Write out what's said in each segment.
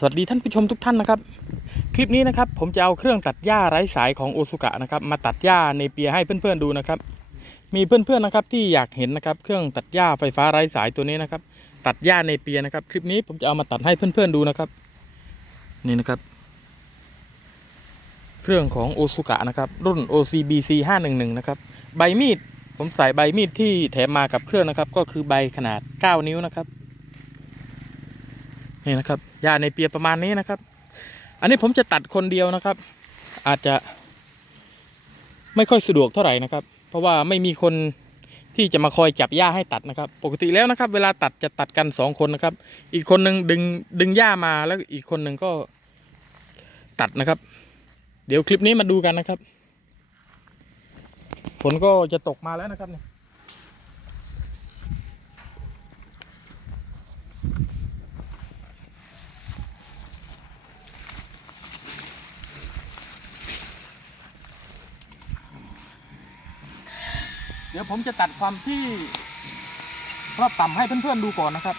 สวัสดีท่านผู้ชมทุกท่านนะครับ คลิปนี้นะครับผมจะเอาเครื่องตัดหญ้าไร้สายของโอซุกะนะครับมาตัดหญ้าในเปียให้เพื่อนๆดูนะครับ มีเพื่อนๆนะครับที่อยากเห็นนะครับเครื่องตัดหญ้าไฟฟ้าไร้สายตัวนี้นะครับ ตัดหญ้าในเปียนะครับ คลิปนี้ผมจะเอามาตัดให้เพื่อนๆดูนะครับ นี่นะครับ เครื่องของโอซุกะนะครับรุ่น OCBC 511นะครับใบมีดผมใส่ใบมีดที่แถมมากับเครื่องนะครับ ก็คือใบขนาด 9 นิ้วนะครับ นี่นะครับหญ้าในเปียประมาณนี้นะครับ อันนี้ผมจะตัดคนเดียวนะครับ อาจจะไม่ค่อยสะดวกเท่าไหร่นะครับ เพราะว่าไม่มีคนที่จะมาคอยจับหญ้าให้ตัดนะครับ ปกติแล้วนะครับ เวลาตัดจะตัดกันสองคนนะครับ อีกคนหนึ่งดึงดึงหญ้ามาแล้วอีกคนหนึ่งก็ตัดนะครับ เดี๋ยวคลิปนี้มาดูกันนะครับฝนก็จะตกมาแล้วนะครับเนี่ย ดี๋ยวผมจะตัดความที่รอบต่ำให้เพื่อนๆดูก่อนนะครับ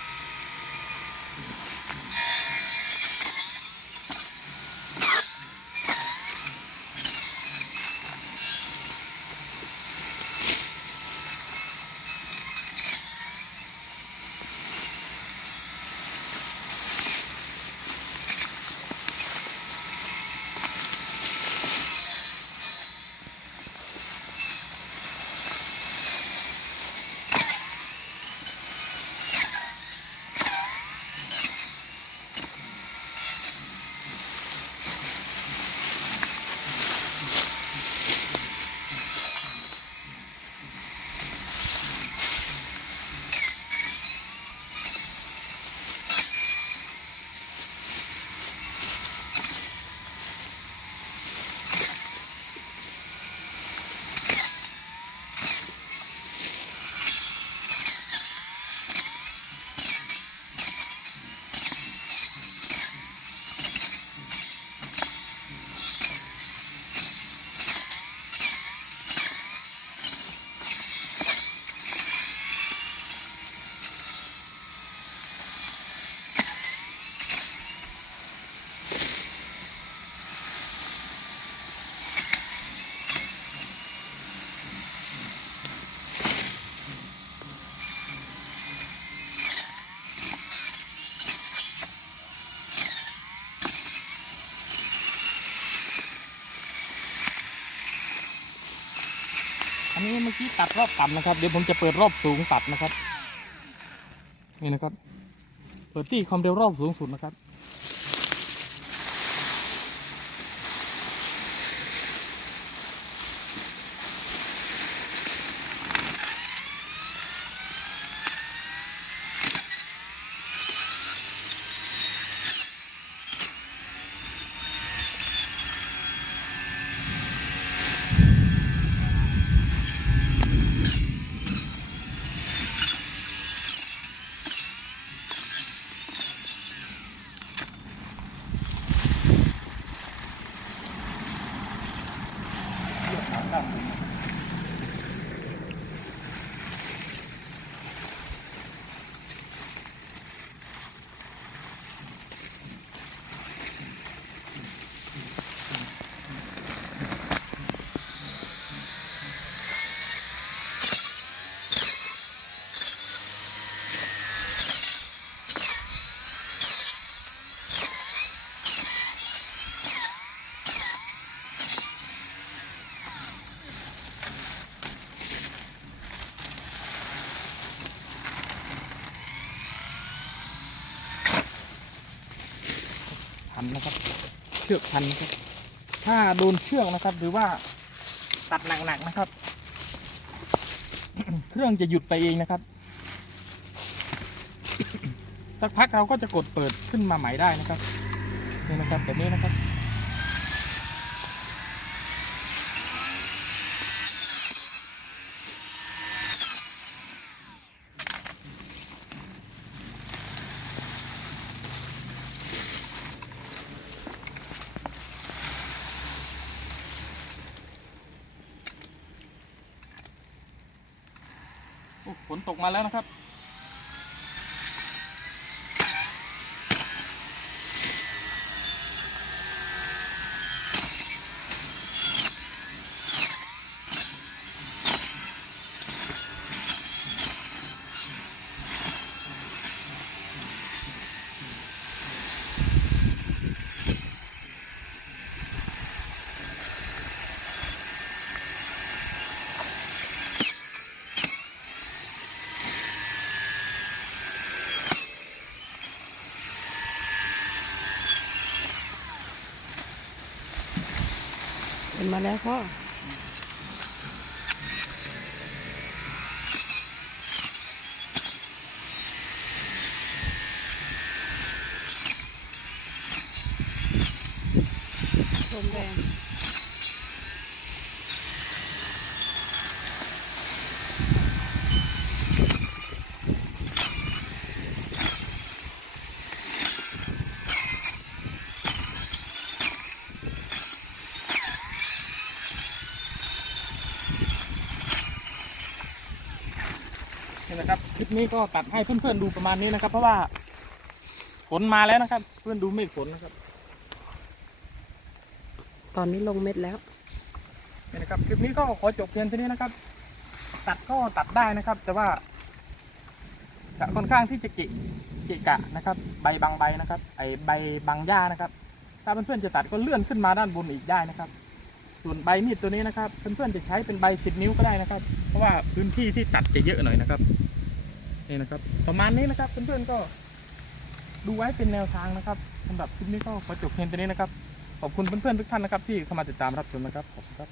อันนี้เมื่อกี้ตัดรอบต่ำนะครับ เดี๋ยวผมจะเปิดรอบสูงตัดนะครับ นี่นะครับ เปิดที่ความเร็วรอบสูงสุดนะครับ นะครับ เชือกพันครับ ถ้าโดนเชือกนะครับ หรือว่าตัดหนักๆนะครับ เครื่องจะหยุดไปเองนะครับสักพักเราก็จะกดเปิดขึ้นมาใหม่ได้นะครับนี่นะครับแบบนี้นะครับ นตกมาแล้วนะครับ แล้วพ่อ นี่นะครับ คลิปนี้ก็ตัดให้เพื่อนๆดูประมาณนี้นะครับ เพราะว่าฝนมาแล้วนะครับ เพื่อนดูเมฆฝนนะครับตอนนี้ลงเม็ดแล้วนี่นะครับคลิปนี้ก็ขอจบเพียงเท่านี้นะครับ ตัดก็ตัดได้นะครับ แต่ว่าจะค่อนข้างที่จะเกะเกะกะนะครับ ใบบางใบนะครับไอใบบางหญ้านะครับ ถ้าเพื่อนๆจะตัดก็เลื่อนขึ้นมาด้านบนอีกได้นะครับ ส่วนใบมีดตัวนี้นะครับ เพื่อนๆจะใช้เป็นใบสิบนิ้วก็ได้นะครับ เพราะว่าพื้นที่ที่ตัดจะเยอะหน่อยนะครับ นี่นะครับ ประมาณนี้นะครับเพื่อนๆก็ดูไว้เป็นแนวทางนะครับสำหรับคลิปนี้ก็ขอจบเพียงเท่านี้นะครับ ขอบคุณเพื่อนๆทุกท่านนะครับ ที่เข้ามาติดตามรับชมนะครับขอบคุณครับ